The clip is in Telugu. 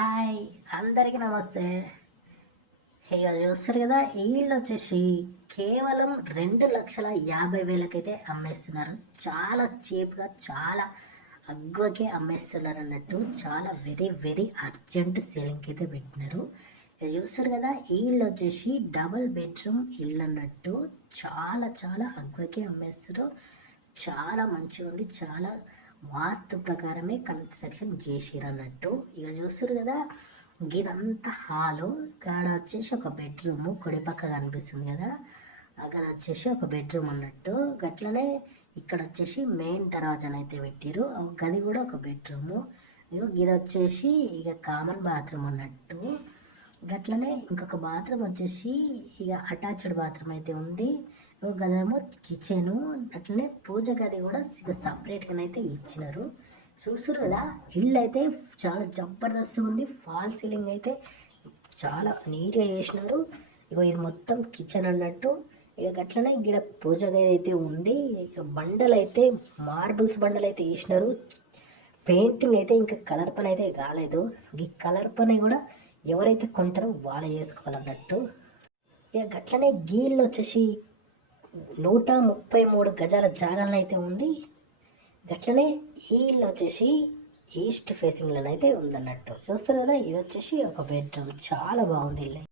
హాయ్ అందరికీ నమస్తే. ఇక చూస్తారు కదా, ఈ ఇల్లు వచ్చేసి కేవలం 2,50,000కైతే అమ్మేస్తున్నారు. చాలా చీప్గా, చాలా అగ్గువకే అమ్మేస్తున్నారు అన్నట్టు. చాలా వెరీ వెరీ అర్జెంట్ సేలింగ్కి అయితే పెట్టినారు. ఇక చూస్తారు కదా, ఈ ఇల్లు వచ్చేసి డబుల్ బెడ్రూమ్ ఇల్లు అన్నట్టు. చాలా చాలా అగ్గువకే అమ్మేస్తారు. చాలా మంచిగా ఉంది. చాలా వాస్తు ప్రకారమే కన్స్ట్రక్షన్ చేసిరు అన్నట్టు. ఇక చూస్తారు కదా, ఇదంతా హాలు. ఇక్కడ వచ్చేసి ఒక బెడ్రూమ్ కుడి పక్క కనిపిస్తుంది కదా, అక్కడ వచ్చేసి ఒక బెడ్రూమ్ అన్నట్టు. గట్లనే ఇక్కడ వచ్చేసి మెయిన్ దర్వాజాను అయితే పెట్టిరు. గది కూడా ఒక బెడ్రూము. ఇక ఇది వచ్చేసి ఇక కామన్ బాత్రూమ్ అన్నట్టు. గట్లనే ఇంకొక బాత్రూమ్ వచ్చేసి ఇక అటాచ్డ్ బాత్రూమ్ అయితే ఉంది. ఒక గదేమో కిచెను. అట్లనే పూజ గది కూడా ఇక సపరేట్గానైతే ఇచ్చినారు. చూస్తురు కదా, ఇల్లు అయితే చాలా జబర్దస్త్ ఉంది. ఫాల్ సీలింగ్ అయితే చాలా నీట్గా చేసినారు. ఇక ఇది మొత్తం కిచెన్ అన్నట్టు. ఇక అట్లనే ఇక్కడ పూజ గది అయితే ఉంది. ఇక బండలు అయితే మార్బుల్స్ బండలు అయితే వేసినారు. పెయింటింగ్ అయితే ఇంకా కలర్ పని అయితే కాలేదు. ఈ కలర్ పని కూడా ఎవరైతే కొంటారో వాళ్ళు చేసుకోవాలన్నట్టు. ఇక గట్లనే గీళ్ళు వచ్చేసి 133 గజాల జాగాలను అయితే ఉంది. గట్లనే ఈ ఇల్లు వచ్చేసి ఈస్ట్ ఫేసింగ్లో అయితే ఉందన్నట్టు. చూస్తారు కదా, ఇది వచ్చేసి ఒక బెడ్రూమ్. చాలా బాగుంది ఇల్లు.